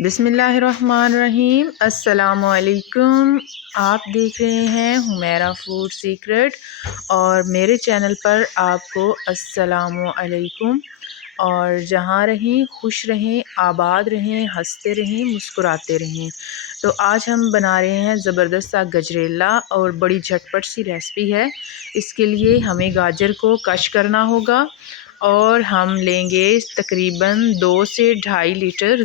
बिस्मिल्लाहिर्रहमानिर्रहीम। अस्सलामुअलैकुम। आप देख रहे हैं हुमैरा फूड सीक्रेट और मेरे चैनल पर आपको अस्सलामुअलैकुम। और जहाँ रहें खुश रहें, आबाद रहें, हंसते रहें, मुस्कुराते रहें। तो आज हम बना रहे हैं ज़बरदस्त सा गजरेला और बड़ी झटपट सी रेसिपी है। इसके लिए हमें गाजर को कश करना होगा और हम लेंगे तकरीबन 2 से 2.5 लीटर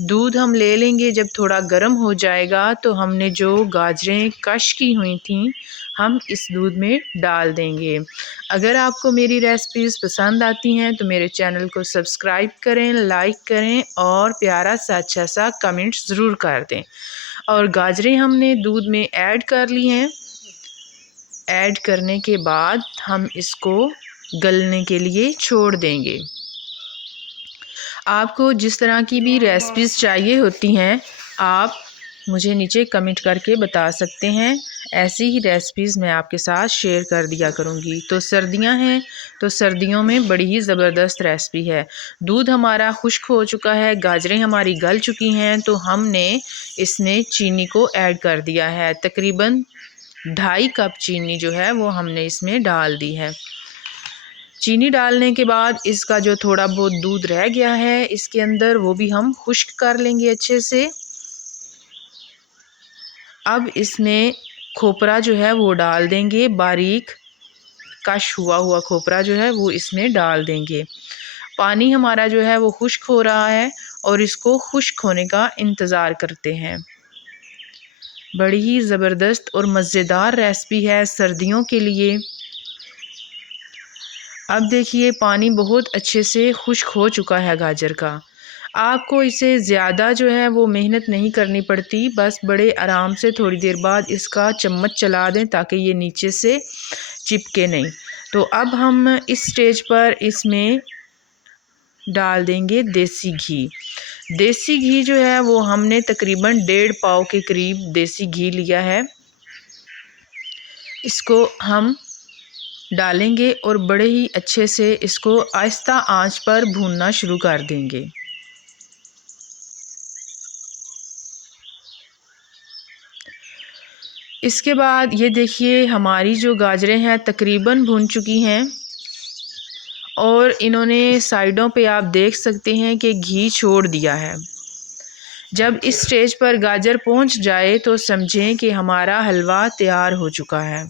दूध हम ले लेंगे। जब थोड़ा गर्म हो जाएगा तो हमने जो गाजरें कश की हुई थी हम इस दूध में डाल देंगे। अगर आपको मेरी रेसिपीज़ पसंद आती हैं तो मेरे चैनल को सब्सक्राइब करें, लाइक करें और प्यारा सा अच्छा सा कमेंट ज़रूर कर दें। और गाजरें हमने दूध में ऐड कर ली हैं। ऐड करने के बाद हम इसको गलने के लिए छोड़ देंगे। आपको जिस तरह की भी रेसिपीज़ चाहिए होती हैं आप मुझे नीचे कमेंट करके बता सकते हैं। ऐसी ही रेसिपीज़ मैं आपके साथ शेयर कर दिया करूँगी। तो सर्दियां हैं तो सर्दियों में बड़ी ही ज़बरदस्त रेसिपी है। दूध हमारा खुश्क हो चुका है, गाजरें हमारी गल चुकी हैं, तो हमने इसमें चीनी को ऐड कर दिया है। तकरीबन 2.5 कप चीनी जो है वो हमने इसमें डाल दी है। चीनी डालने के बाद इसका जो थोड़ा बहुत दूध रह गया है इसके अंदर वो भी हम खुश्क कर लेंगे अच्छे से। अब इसमें खोपरा जो है वो डाल देंगे, बारीक कश हुआ खोपरा जो है वो इसमें डाल देंगे। पानी हमारा जो है वो खुश्क हो रहा है और इसको खुश्क होने का इंतज़ार करते हैं। बड़ी ही ज़बरदस्त और मज़ेदार रेसिपी है सर्दियों के लिए। अब देखिए पानी बहुत अच्छे से खुश्क हो चुका है गाजर का। आपको इसे ज़्यादा जो है वो मेहनत नहीं करनी पड़ती, बस बड़े आराम से थोड़ी देर बाद इसका चम्मच चला दें ताकि ये नीचे से चिपके नहीं। तो अब हम इस स्टेज पर इसमें डाल देंगे देसी घी। देसी घी जो है वो हमने तकरीबन 1.5 पाव के करीब देसी घी लिया है। इसको हम डालेंगे और बड़े ही अच्छे से इसको आहिस्ता आंच पर भूनना शुरू कर देंगे। इसके बाद ये देखिए हमारी जो गाजरें हैं तकरीबन भून चुकी हैं और इन्होंने साइडों पे आप देख सकते हैं कि घी छोड़ दिया है। जब इस स्टेज पर गाजर पहुंच जाए तो समझें कि हमारा हलवा तैयार हो चुका है।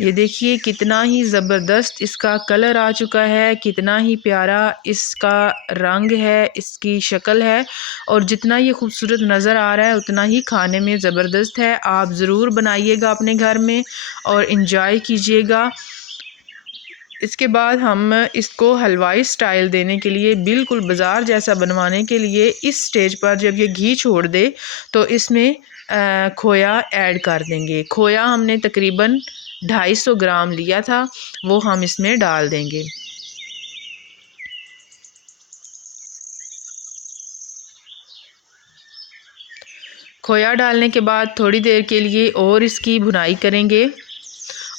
ये देखिए कितना ही ज़बरदस्त इसका कलर आ चुका है, कितना ही प्यारा इसका रंग है, इसकी शक्ल है और जितना ये खूबसूरत नज़र आ रहा है उतना ही खाने में ज़बरदस्त है। आप ज़रूर बनाइएगा अपने घर में और इन्जॉय कीजिएगा। इसके बाद हम इसको हलवाई स्टाइल देने के लिए, बिल्कुल बाज़ार जैसा बनवाने के लिए इस स्टेज पर जब ये घी छोड़ दे तो इसमें खोया ऐड कर देंगे। खोया हमने तकरीबन 250 ग्राम लिया था, वो हम इसमें डाल देंगे। खोया डालने के बाद थोड़ी देर के लिए और इसकी भुनाई करेंगे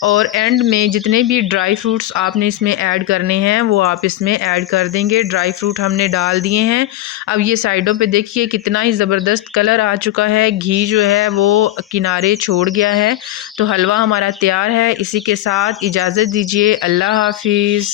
और एंड में जितने भी ड्राई फ्रूट्स आपने इसमें ऐड करने हैं वो आप इसमें ऐड कर देंगे। ड्राई फ्रूट हमने डाल दिए हैं। अब ये साइडों पे देखिए कितना ही ज़बरदस्त कलर आ चुका है, घी जो है वो किनारे छोड़ गया है। तो हलवा हमारा तैयार है। इसी के साथ इजाज़त दीजिए। अल्लाह हाफिज़।